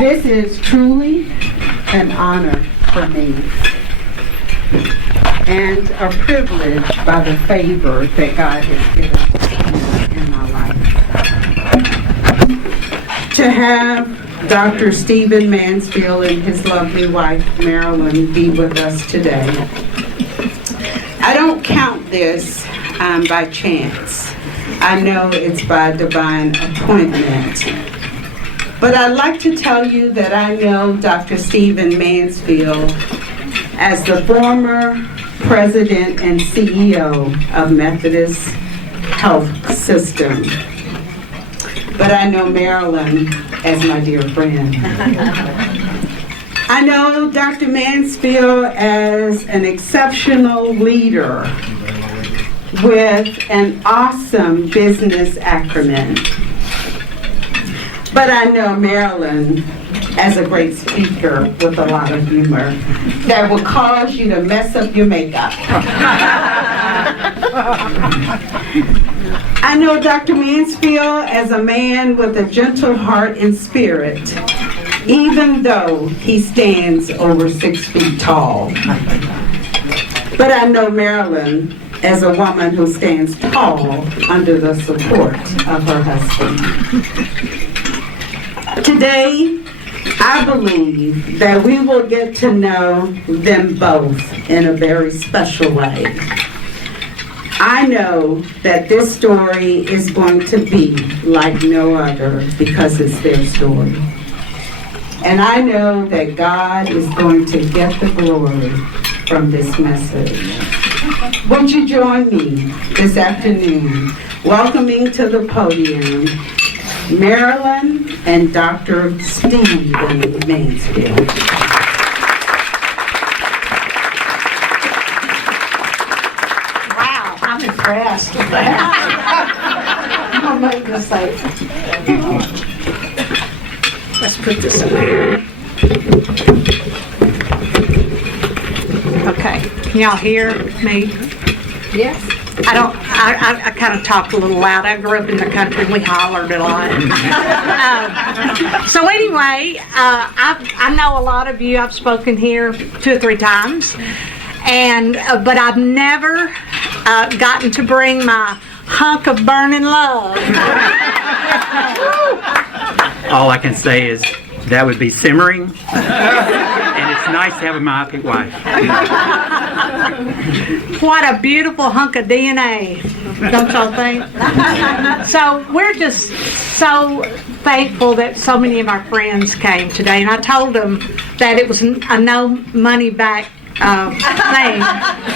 This is truly an honor for me and a privilege by the favor that God has given me in my life. To have Dr. Stephen Mansfield and his lovely wife Marilyn be with us today. I don't count this by chance. I know it's by divine appointment. But I'd like to tell you that I know Dr. Stephen Mansfield as the former president and CEO of Methodist Health System. But I know Marilyn as my dear friend. I know Dr. Mansfield as an exceptional leader with an awesome business acumen. But I know Marilyn as a great speaker with a lot of humor that will cause you to mess up your makeup. I know Dr. Mansfield as a man with a gentle heart and spirit, even though he stands over 6 feet tall. But I know Marilyn as a woman who stands tall under the support of her husband. Today, I believe that we will get to know them both in a very special way. I know that this story is going to be like no other because it's their story. And I know that God is going to get the glory from this message. Would you join me this afternoon welcoming to the podium Marilyn and Dr. Stephen Mansfield. Wow, I'm impressed with that. I'm going to say, let's put this in there. Okay, can y'all hear me? Yes. I kind of talk a little loud. I grew up in the country and we hollered a lot. So anyway, I know a lot of you. I've spoken here 2 or 3 times, and but I've never gotten to bring my hunk of burning love. All I can say is that would be simmering, and it's nice to have a myopic wife. What a beautiful hunk of DNA, don't y'all think? So we're just so thankful that so many of our friends came today, and I told them that it was a no money back thing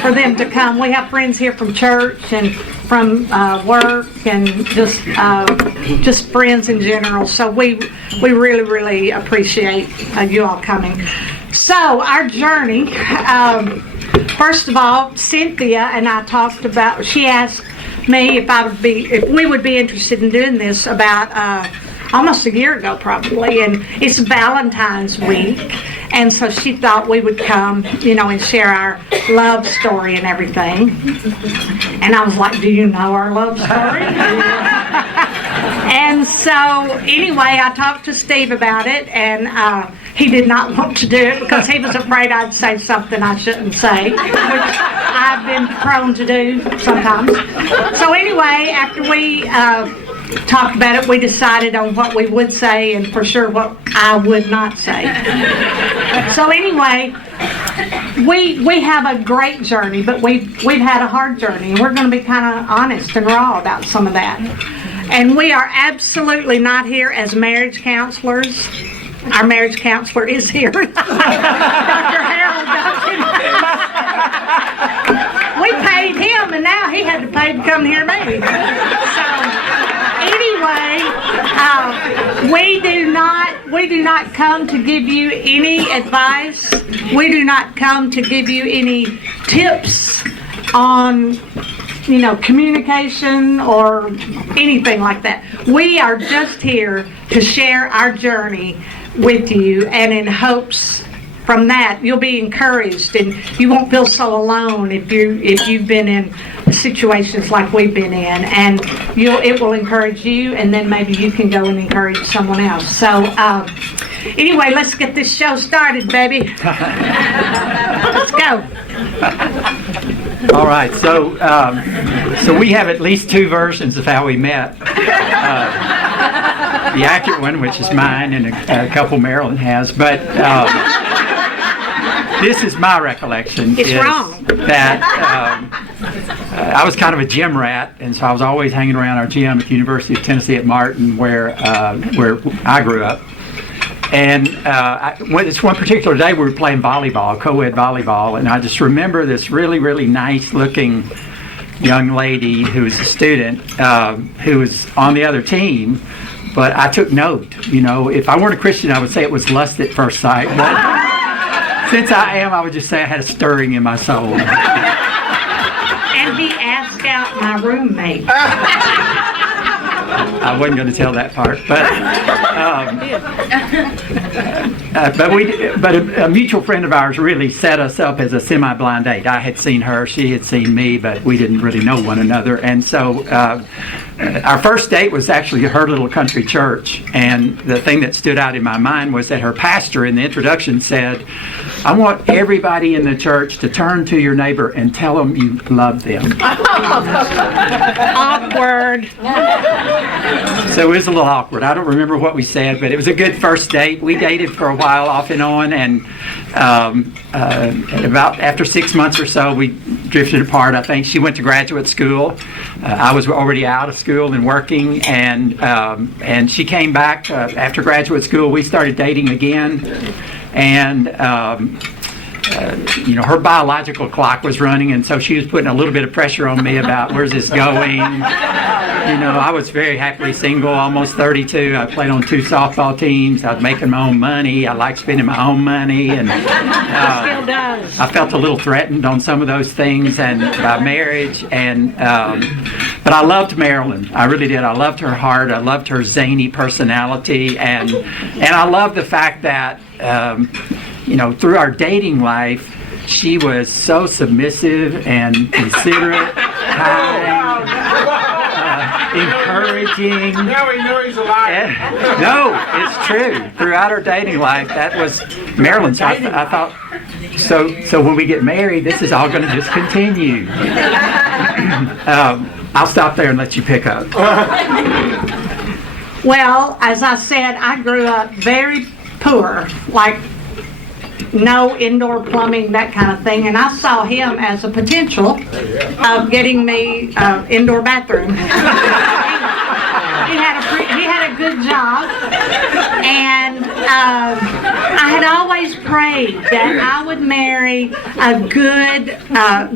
for them to come. We have friends here from church and from work and just friends in general. So we really appreciate you all coming. So our journey. First of all, Cynthia and I talked about. She asked me if we would be interested in doing this about almost a year ago, probably. And it's Valentine's week, and so she thought we would come, and share our love story and everything. And I was like, "Do you know our love story?" And so anyway, I talked to Steve about it, and he did not want to do it because he was afraid I'd say something I shouldn't say, which I've been prone to do sometimes. So anyway, after we talked about it, we decided on what we would say and for sure what I would not say. So anyway, we have a great journey, but we've had a hard journey, and we're going to be kind of honest and raw about some of that. And we are absolutely not here as marriage counselors. Our marriage counselor is here. Dr. Harold Duncan. We paid him, and now he had to pay to come hear me. So anyway, we do not come to give you any advice. We do not come to give you any tips on communication or anything like that. We are just here to share our journey with you, and in hopes from that you'll be encouraged and you won't feel so alone if you've been in situations like we've been in, and it will encourage you, and then maybe you can go and encourage someone else. So anyway, let's get this show started, baby. Let's go. All right, so we have at least two versions of how we met. The accurate one, which is mine, and a couple Marilyn has, but this is my recollection. It's wrong. That I was kind of a gym rat, and so I was always hanging around our gym at the University of Tennessee at Martin, where I grew up. And this one particular day, we were playing volleyball, co-ed volleyball, and I just remember this really, really nice-looking young lady who was a student who was on the other team. But I took note. You know, if I weren't a Christian, I would say it was lust at first sight. But since I am, I would just say I had a stirring in my soul. And he asked out my roommate. I wasn't going to tell that part, but a mutual friend of ours really set us up as a semi-blind date. I had seen her, she had seen me, but we didn't really know one another. And so our first date was actually her little country church. And the thing that stood out in my mind was that her pastor in the introduction said, "I want everybody in the church to turn to your neighbor and tell them you love them." Awkward. So it was a little awkward. I don't remember what we said, but it was a good first date. We dated for a while off and on, and about after 6 months or so, we drifted apart. I think she went to graduate school. I was already out of school and working, and she came back after graduate school. We started dating again, and her biological clock was running, and so she was putting a little bit of pressure on me about where's this going. I was very happily single, almost 32. I played on 2 softball teams. I was making my own money. I liked spending my own money, and Still does. I felt a little threatened on some of those things and by marriage. And but I loved Marilyn. I really did. I loved her heart. I loved her zany personality, and I loved the fact that through our dating life, she was so submissive and considerate, kind, encouraging. Now we know he's a liar. No, it's true. Throughout our dating life, that was Marilyn. So I thought, so when we get married, this is all going to just continue. I'll stop there and let you pick up. Well, as I said, I grew up very poor, like no indoor plumbing, that kind of thing, and I saw him as a potential of getting me indoor bathroom. He had a good job, and I had always prayed that I would marry a good,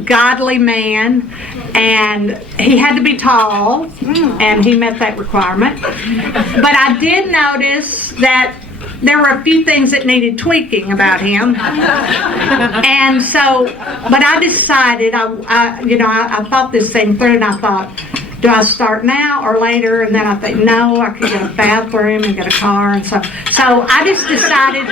godly man, and he had to be tall, and he met that requirement. But I did notice that there were a few things that needed tweaking about him, and so, but I decided, I thought this thing through, and I thought, do I start now or later? And then I think, no, I could get a bathroom and get a car, and so I just decided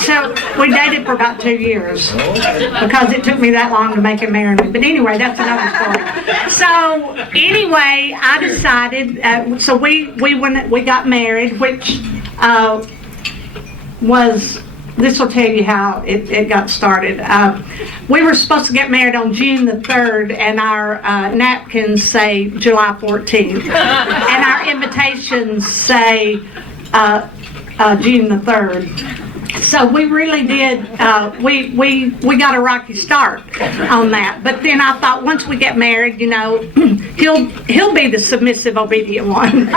so we dated for about 2 years because it took me that long to make him marry me. But anyway, that's another story. So anyway, I decided. So we got married, which was. This will tell you how it got started. We were supposed to get married on June the 3rd, and our napkins say July 14th, and our invitations say June the 3rd. So we really did, we got a rocky start on that. But then I thought once we get married, he'll be the submissive, obedient one.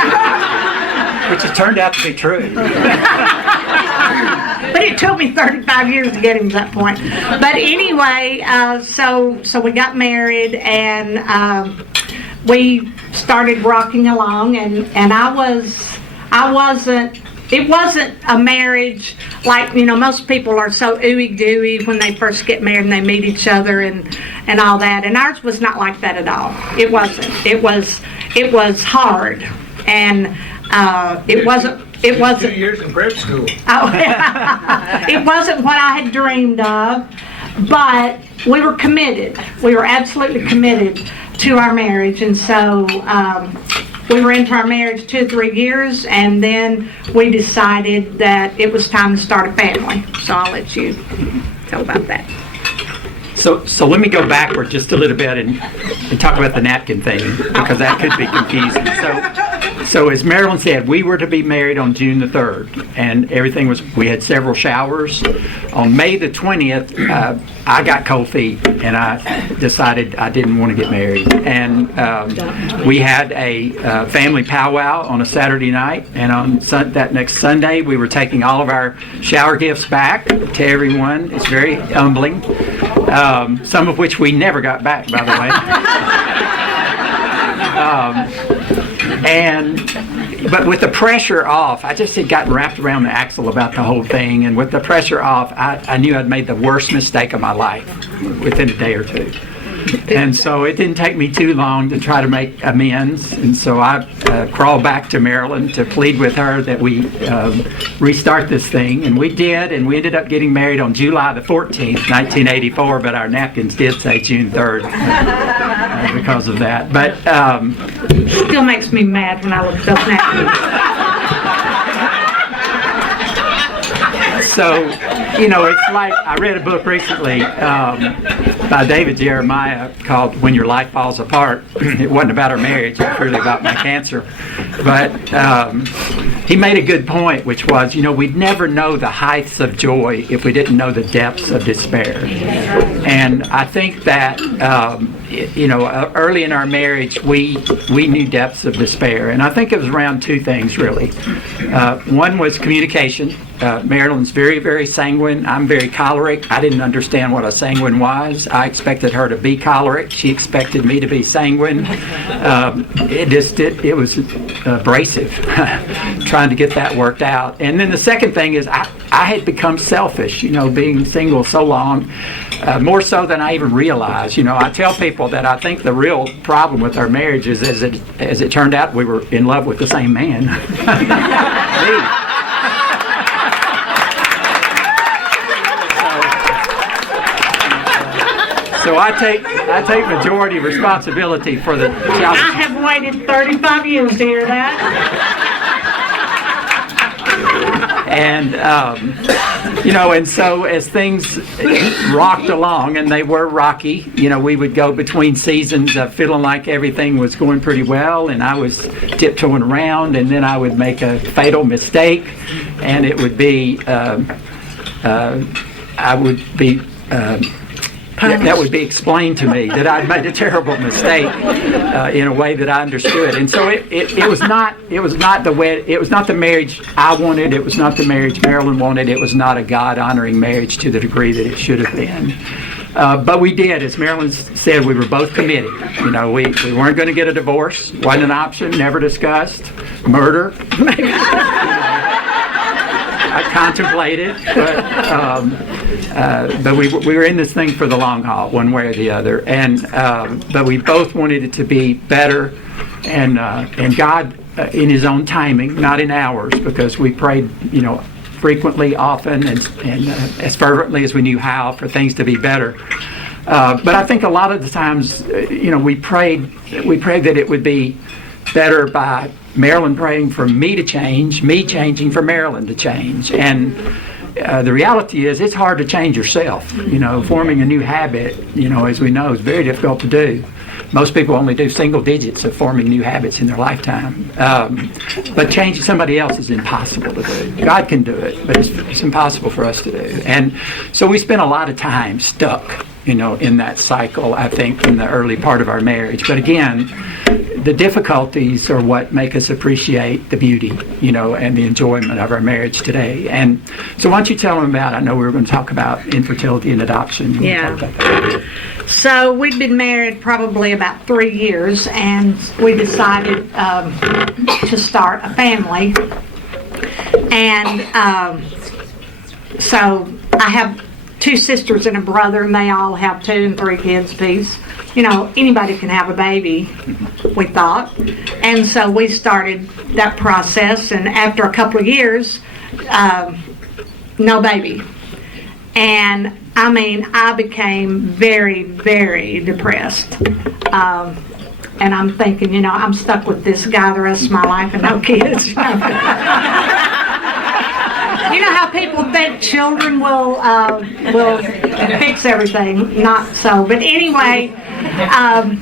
Which has turned out to be true. But it took me 35 years to get him to that point. But anyway, so we got married, and we started rocking along, and it wasn't a marriage like, most people are so ooey-gooey when they first get married and they meet each other and all that. And ours was not like that at all. It wasn't. It was hard, and it wasn't. 2 years in prep school. It wasn't what I had dreamed of, but we were committed. We were absolutely committed to our marriage, and so we were into our marriage 2 or 3 years, and then we decided that it was time to start a family. So I'll let you tell about that. So let me go backward just a little bit and talk about the napkin thing, because that could be confusing. So as Marilyn said, we were to be married on June the 3rd, and we had several showers. On May the 20th, I got cold feet, and I decided I didn't want to get married. And we had a family powwow on a Saturday night, and on that next Sunday, we were taking all of our shower gifts back to everyone. It's very humbling. Some of which we never got back, by the way. But with the pressure off, I just had gotten wrapped around the axle about the whole thing, and with the pressure off, I knew I'd made the worst mistake of my life within a day or two. And so it didn't take me too long to try to make amends, and so I crawled back to Marilyn to plead with her that we restart this thing, and we did, and we ended up getting married on July the 14th, 1984, but our napkins did say June 3rd because of that. But Still makes me mad when I look at those napkins. So, it's like, I read a book recently by David Jeremiah called When Your Life Falls Apart. It wasn't about our marriage, it was really about my cancer. But he made a good point, which was, we'd never know the heights of joy if we didn't know the depths of despair. And I think that, early in our marriage, we knew depths of despair. And I think it was around 2 things, really. One was communication. Marilyn's very, very sanguine. I'm very choleric. I didn't understand what a sanguine was. I expected her to be choleric. She expected me to be sanguine. It was abrasive trying to get that worked out. And then the second thing is I had become selfish, being single so long, more so than I even realized. I tell people that I think the real problem with our marriage is as it turned out, we were in love with the same man. Me. So I take majority responsibility for the child. I have waited 35 years to hear that. And and so as things rocked along, and they were rocky, we would go between seasons of feeling like everything was going pretty well, and I was tiptoeing around, and then I would make a fatal mistake, and it would be that would be explained to me that I'd made a terrible mistake in a way that I understood. And so it was not the marriage I wanted. It was not the marriage Marilyn wanted. It was not a God-honoring marriage to the degree that it should have been. But we did, as Marilyn said, we were both committed. We weren't going to get a divorce. Wasn't an option. Never discussed. Murder. I contemplated, but we were in this thing for the long haul, one way or the other, and but we both wanted it to be better, and God, in His own timing, not in ours, because we prayed, frequently, often, and as fervently as we knew how for things to be better. But I think a lot of the times, we prayed that it would be better by Marilyn praying for me to change, me changing for Marilyn to change. And the reality is it's hard to change yourself. Forming a new habit, as we know, is very difficult to do. Most people only do single digits of forming new habits in their lifetime. But changing somebody else is impossible to do. God can do it, but it's impossible for us to do. And so we spent a lot of time stuck, in that cycle, I think, in the early part of our marriage. But again, the difficulties are what make us appreciate the beauty, and the enjoyment of our marriage today. And so why don't you tell them about, I know we were going to talk about infertility and adoption. Yeah. So we'd been married probably about 3 years, and we decided to start a family. And so I have 2 sisters and a brother, and they all have 2 and 3 kids apiece. Anybody can have a baby, we thought. And so we started that process, and after a couple of years, no baby. And I became very, very depressed. And I'm thinking, I'm stuck with this guy the rest of my life and no kids. You know how people think children will fix everything? Not so. But anyway, I'm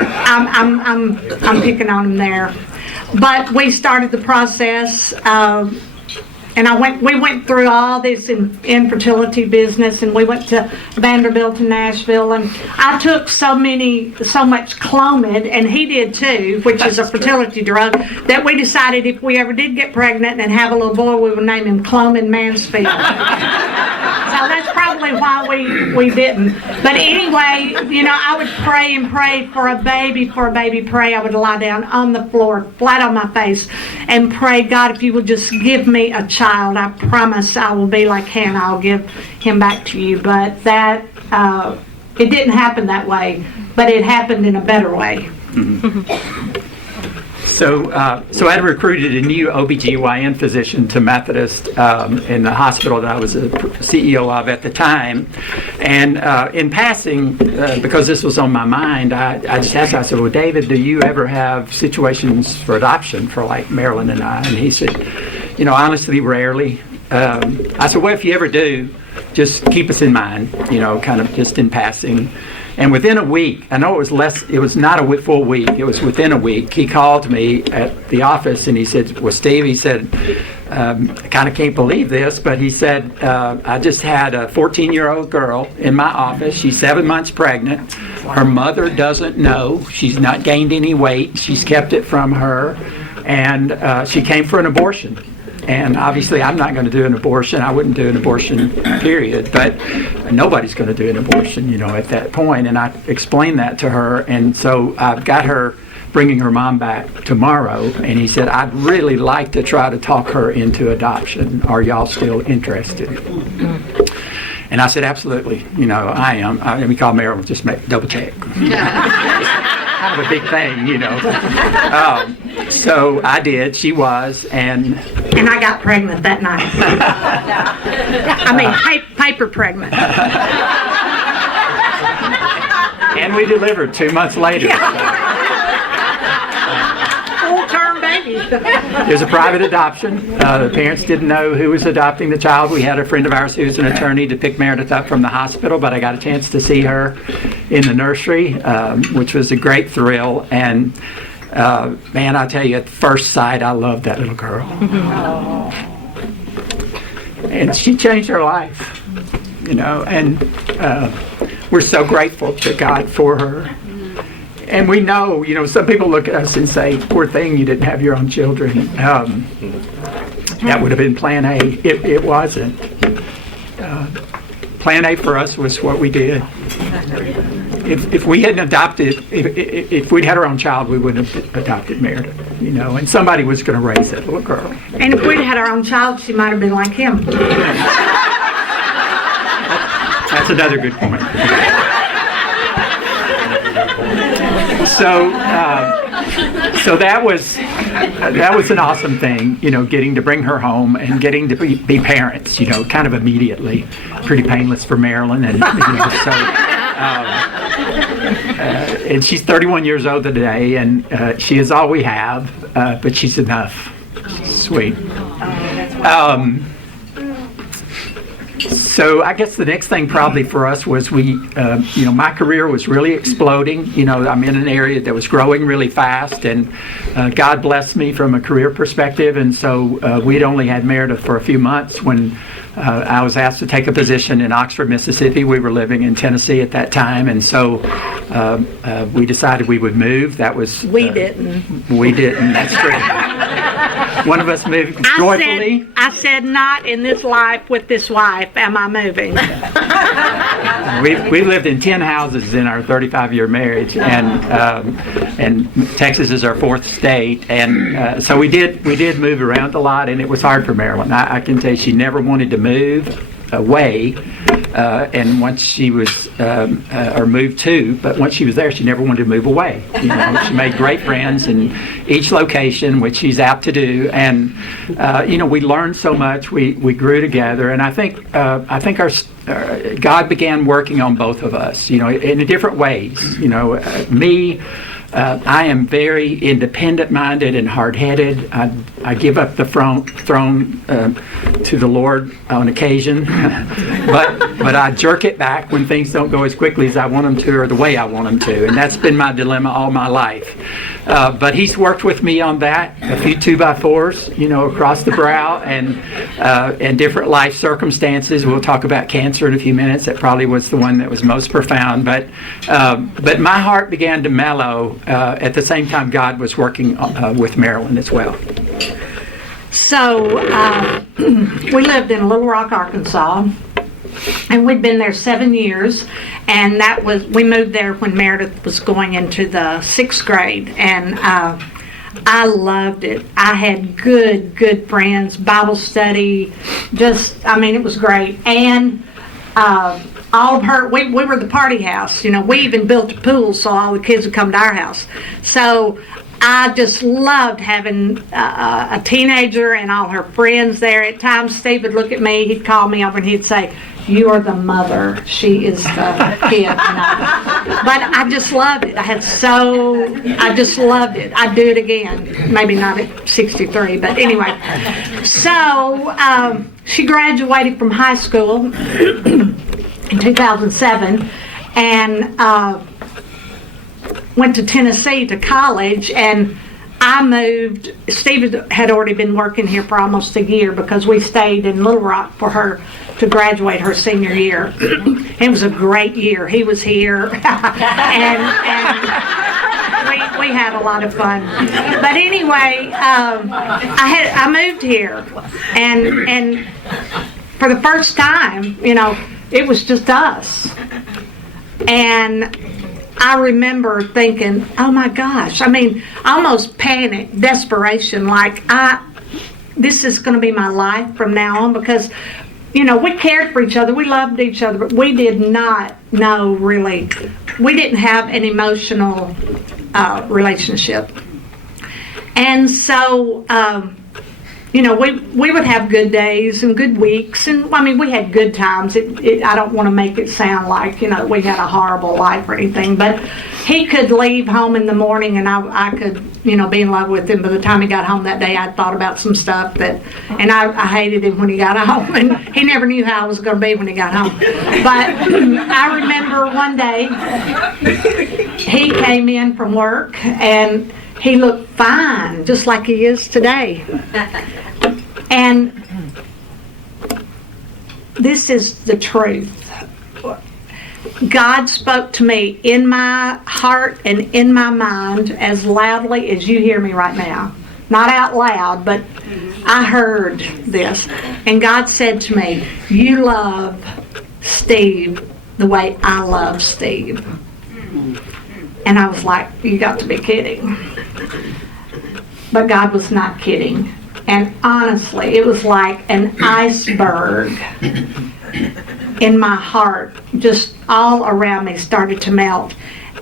picking on him there. But we started the process. And we went through all this infertility business, and we went to Vanderbilt and Nashville, and I took so much Clomid, and he did too, which is a fertility drug, that we decided if we ever did get pregnant and have a little boy, we would name him Clomid Mansfield. So that's probably why we didn't. But anyway, I would pray and pray for a baby pray. I would lie down on the floor, flat on my face, and pray, God, if you would just give me a child, I promise I will be like Hannah. I'll give him back to you. But that, it didn't happen that way, but it happened in a better way. Mm-hmm. So I recruited a new OBGYN physician to Methodist in the hospital that I was a CEO of at the time. And in passing, because this was on my mind, I just asked, I said, well, David, do you ever have situations for adoption for like Marilyn and I? And he said, honestly, rarely. I said, well, if you ever do, just keep us in mind, kind of just in passing. And within a week, I know it was not a full week, it was within a week, he called me at the office and he said, well, Steve, he said, I kind of can't believe this, but he said, I just had a 14-year-old girl in my office. She's 7 months pregnant. Her mother doesn't know. She's not gained any weight. She's kept it from her. And she came for an abortion. And obviously, I'm not going to do an abortion. I wouldn't do an abortion, period. But nobody's going to do an abortion, at that point. And I explained that to her. And so I've got her bringing her mom back tomorrow. And he said, I'd really like to try to talk her into adoption. Are y'all still interested? And I said, absolutely. I am. Let me call Marilyn, just double check. Kind of a big thing, So I did. She was, and I got pregnant that night. Paper pregnant. And we delivered 2 months later. Full-term baby. It was a private adoption. The parents didn't know who was adopting the child. We had a friend of ours who's an attorney to pick Meredith up from the hospital, but I got a chance to see her in the nursery, which was a great thrill. And man, I tell you, at first sight, I loved that little girl. And she changed her life, and we're so grateful to God for her. And we know, some people look at us and say, poor thing, you didn't have your own children. That would have been plan A. It wasn't. Plan A for us was what we did. If we hadn't adopted, if we'd had our own child, we wouldn't have adopted Meredith, and somebody was going to raise that little girl. And if we'd had our own child, she might have been like him. That's another good point. So that was an awesome thing, getting to bring her home and getting to be parents, kind of immediately. Pretty painless for Marilyn, and and she's 31 years old today, and she is all we have, but she's enough. Sweet. So I guess the next thing probably for us was my career was really exploding. I'm in an area that was growing really fast, and God blessed me from a career perspective. And so we'd only had Meredith for a few months when I was asked to take a position in Oxford, Mississippi. We were living in Tennessee at that time, and so we decided we would move. That was we didn't. We didn't. That's true. One of us moved joyfully. I said, not in this life with this wife am I moving. We lived in 10 houses in our 35-year marriage, and Texas is our fourth state, and so we did move around a lot, and it was hard for Marilyn. I can tell you, she never wanted to move away, and once she was or moved to, but once she was there, she never wanted to move away. She made great friends in each location, which she's apt to do, and we learned so much. We grew together, and I think our God began working on both of us, in different ways. Me I am very independent-minded and hard-headed. I give up the throne to the Lord on occasion, but I jerk it back when things don't go as quickly as I want them to or the way I want them to, and that's been my dilemma all my life. But he's worked with me on that, a few 2x4s, across the brow, and different life circumstances. We'll talk about cancer in a few minutes. That probably was the one that was most profound. But my heart began to mellow at the same time God was working with Marilyn as well. So we lived in Little Rock, Arkansas, and we'd been there 7 years, and we moved there when Meredith was going into the 6th grade, and I loved it. I had good friends, Bible study, it was great. And all of her, we were the party house. We even built a pool so all the kids would come to our house. So I just loved having a teenager and all her friends there. At times, Steve would look at me, he'd call me over and he'd say, "You are the mother. She is the kid." But I just loved it. I just loved it. I'd do it again. Maybe not at 63, but anyway. So she graduated from high school in 2007 and went to Tennessee to college, and I moved. Steve had already been working here for almost a year because we stayed in Little Rock for her to graduate her senior year. It was a great year. He was here, and we had a lot of fun. But anyway, I moved here, and for the first time, it was just us, and I remember thinking, oh my gosh, almost panic, desperation, like this is going to be my life from now on, because, we cared for each other, we loved each other, but we did not know really, we didn't have an emotional relationship. And so, we would have good days and good weeks, and we had good times. I don't want to make it sound like we had a horrible life or anything, but he could leave home in the morning and I could be in love with him. By the time he got home that day, I'd thought about some stuff and I hated him when he got home, and he never knew how I was going to be when he got home. But I remember one day he came in from work and he looked fine, just like he is today. And this is the truth. God spoke to me in my heart and in my mind as loudly as you hear me right now. Not out loud, but I heard this. And God said to me, "You love Steve the way I love Steve." And I was like, "You got to be kidding." But God was not kidding. And honestly, it was like an iceberg in my heart, just all around me started to melt.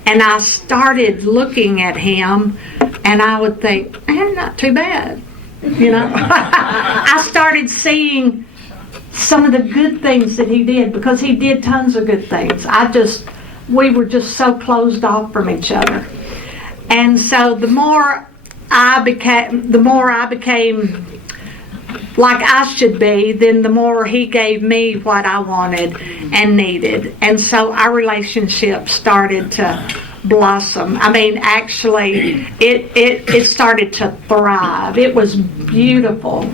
And I started looking at him, and I would think, not too bad. I started seeing some of the good things that he did, because he did tons of good things. We were just so closed off from each other. And so the more I became like I should be, then the more he gave me what I wanted and needed. And so our relationship started to blossom. Actually, it started to thrive. It was beautiful.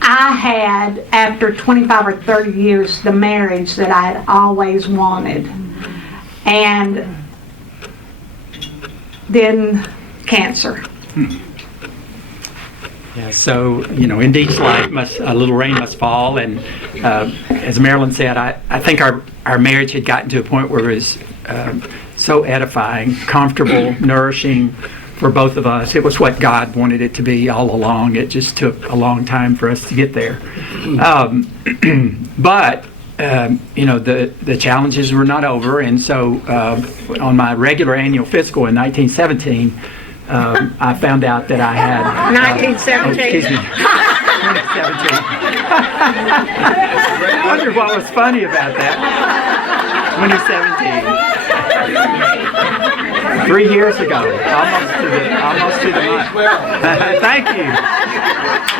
I had, after 25 or 30 years, the marriage that I had always wanted. And then cancer. Yeah, so, in each life a little rain must fall, and as Marilyn said, I think our marriage had gotten to a point where it was so edifying, comfortable, nourishing for both of us. It was what God wanted it to be all along. It just took a long time for us to get there. But the challenges were not over, and so on my regular annual physical in 1917, I found out that I had... 1917. Excuse me. 2017. I wonder what was funny about that. 2017. 3 years ago, almost to the month. Thank you.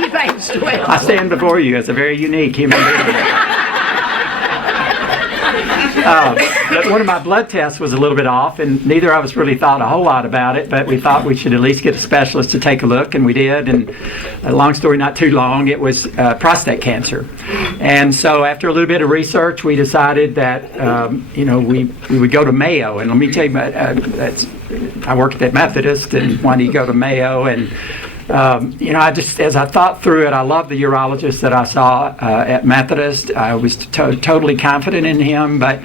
You've aged well. I stand before you as a very unique human being. But one of my blood tests was a little bit off, and neither of us really thought a whole lot about it, but we thought we should at least get a specialist to take a look, and we did. And long story not too long, it was prostate cancer. And so after a little bit of research, we decided that we would go to Mayo. And let me tell you, I worked at Methodist, and wanted to go to Mayo. And as I thought through it, I loved the urologist that I saw at Methodist. I was totally confident in him, but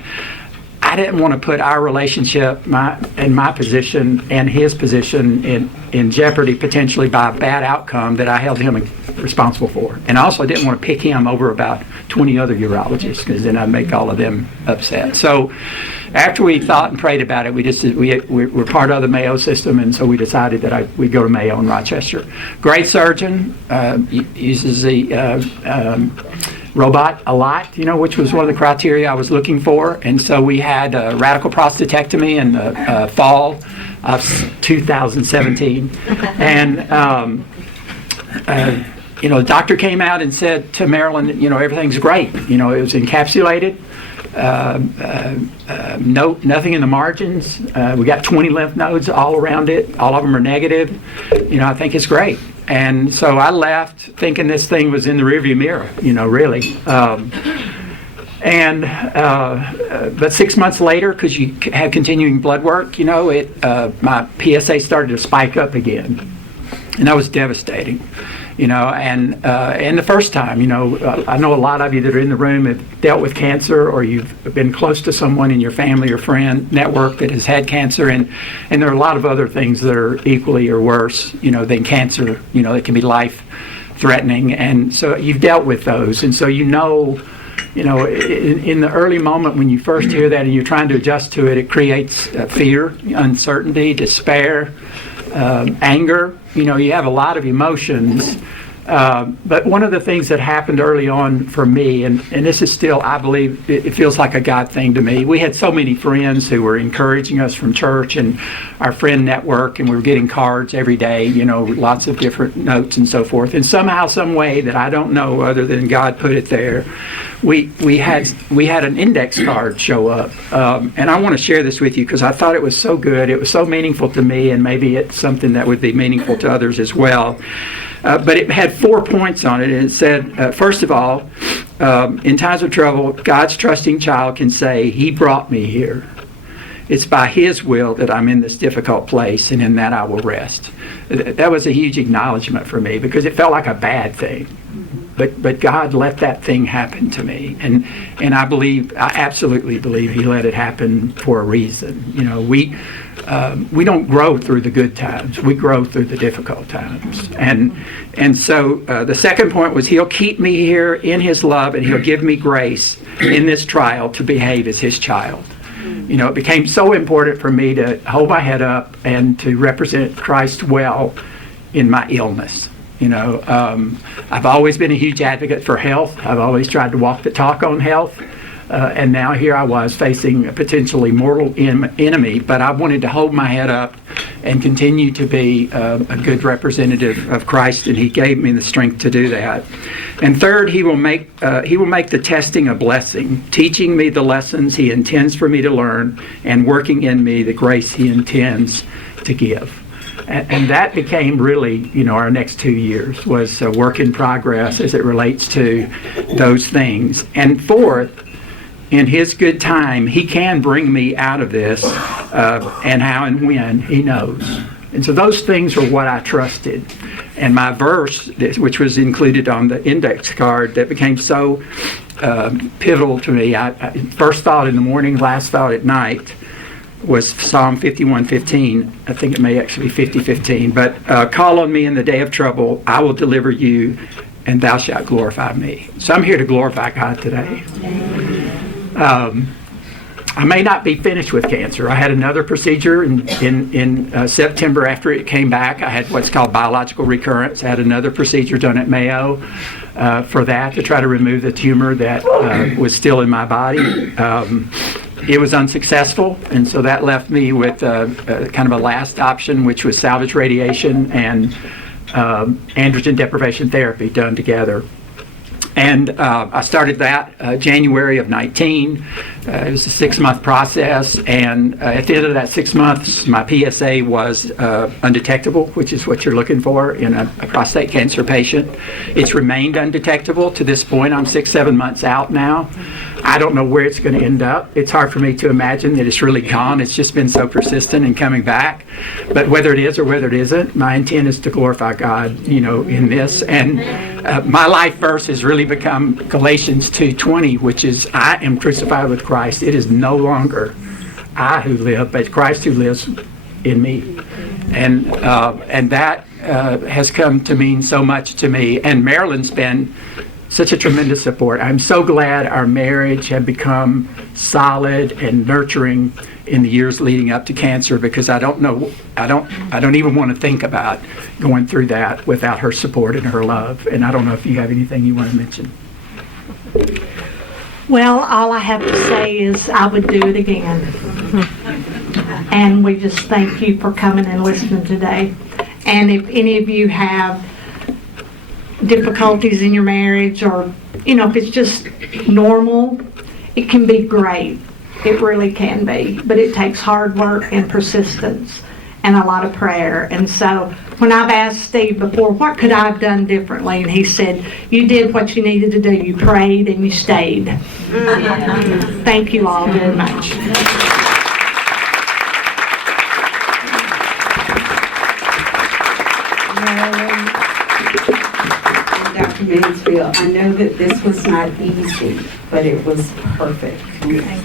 I didn't want to put our relationship, my position and his position in jeopardy potentially by a bad outcome that I held him responsible for. And I also didn't want to pick him over about 20 other urologists, because then I'd make all of them upset. So after we thought and prayed about it, we're part of the Mayo system, and so we decided that we'd go to Mayo in Rochester. Great surgeon, uses the robot a lot, which was one of the criteria I was looking for. And so we had a radical prostatectomy in the fall of 2017. And, the doctor came out and said to Marilyn, everything's great. It was encapsulated. Nothing in the margins. We got 20 lymph nodes all around it. All of them are negative. I think it's great. And so I left thinking this thing was in the rearview mirror, really. But 6 months later, because you have continuing blood work, my PSA started to spike up again. And that was devastating. And the first time, I know a lot of you that are in the room have dealt with cancer, or you've been close to someone in your family or friend network that has had cancer, and there are a lot of other things that are equally or worse, than cancer, that can be life-threatening, and so you've dealt with those, and so in the early moment when you first hear that and you're trying to adjust to it, it creates fear, uncertainty, despair, anger. You have a lot of emotions. But one of the things that happened early on for me, and this is still, I believe, it feels like a God thing to me. We had so many friends who were encouraging us from church and our friend network, and we were getting cards every day, lots of different notes and so forth. And somehow, some way that I don't know other than God put it there, we had an index card show up. And I want to share this with you because I thought it was so good. It was so meaningful to me, and maybe it's something that would be meaningful to others as well. But it had 4 points on it, and it said, first of all, in times of trouble, God's trusting child can say, He brought me here. It's by His will that I'm in this difficult place, and in that I will rest. That was a huge acknowledgement for me, because it felt like a bad thing. But God let that thing happen to me, and I absolutely believe He let it happen for a reason. We don't grow through the good times. We grow through the difficult times. And so the second point was He'll keep me here in His love, and He'll give me grace in this trial to behave as His child. It became so important for me to hold my head up and to represent Christ well in my illness. I've always been a huge advocate for health. I've always tried to walk the talk on health. And now here I was facing a potentially mortal enemy, but I wanted to hold my head up and continue to be a good representative of Christ, and He gave me the strength to do that. And third, He will make the testing a blessing, teaching me the lessons He intends for me to learn, and working in me the grace He intends to give. And that became really, our next 2 years was a work in progress as it relates to those things. And fourth, in His good time, He can bring me out of this, and how and when He knows. And so those things are what I trusted. And my verse, which was included on the index card, that became so pivotal to me. I first thought in the morning, last thought at night, was Psalm 51:15. I think it may actually be 50:15. But call on me in the day of trouble. I will deliver you, and thou shalt glorify me. So I'm here to glorify God today. I may not be finished with cancer. I had another procedure in September after it came back. I had what's called biological recurrence. I had another procedure done at Mayo for that, to try to remove the tumor that was still in my body. It was unsuccessful, and so that left me with kind of a last option, which was salvage radiation and androgen deprivation therapy done together. And I started that January of 19. It was a 6-month process, and at the end of that 6 months, my PSA was undetectable, which is what you're looking for in a prostate cancer patient. It's remained undetectable to this point. I'm 6-7 months out now. I don't know where it's going to end up. It's hard for me to imagine that it's really gone. It's just been so persistent and coming back. But whether it is or whether it isn't, my intent is to glorify God, in this. And my life verse has really become Galatians 2:20, which is, I am crucified with Christ. It is no longer I who live, but Christ who lives in me. And that has come to mean so much to me. And Marilyn's been such a tremendous support. I'm so glad our marriage had become solid and nurturing in the years leading up to cancer, because I don't even want to think about going through that without her support and her love. And I don't know if you have anything you want to mention. Well, all I have to say is I would do it again. And we just thank you for coming and listening today. And if any of you have difficulties in your marriage, or if it's just normal, it can be great. It really can be, but it takes hard work and persistence and a lot of prayer. And so when I've asked Steve before, what could I have done differently, and he said, you did what you needed to do. You prayed and you stayed. Thank you all very much. Dr. Mansfield, I know that this was not easy, but it was perfect.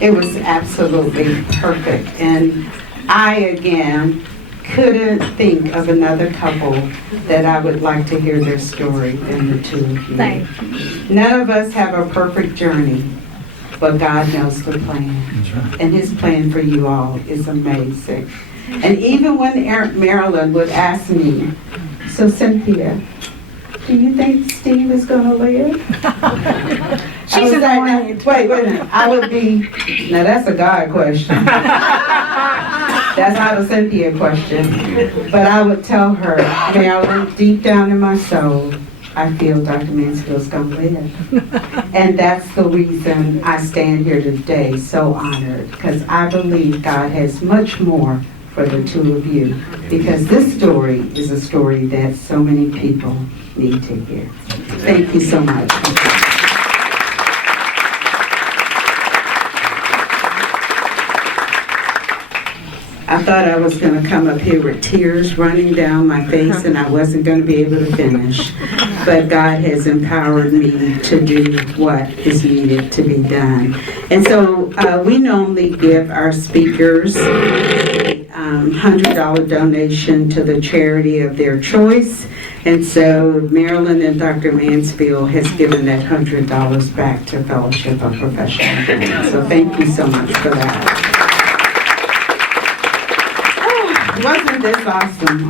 It was absolutely perfect. And I, again, couldn't think of another couple that I would like to hear their story than the two of you. Thank you. None of us have a perfect journey, but God knows the plan. And His plan for you all is amazing. And even when Marilyn would ask me, so Cynthia, do you think Steve is going to live? She's annoyed. Wait a minute. I would be, now that's a God question. That's not a Cynthia question. But I would tell her, Marilyn, deep down in my soul, I feel Dr. Mansfield's going to live. And that's the reason I stand here today so honored, because I believe God has much more for the two of you, because this story is a story that so many people need to hear. Thank you so much. I thought I was going to come up here with tears running down my face and I wasn't going to be able to finish. But God has empowered me to do what is needed to be done. And so we normally give our speakers a $100 donation to the charity of their choice. And so Marilyn and Dr. Mansfield has given that $100 back to Fellowship of Professional Women. So thank you so much for that. Wasn't this awesome?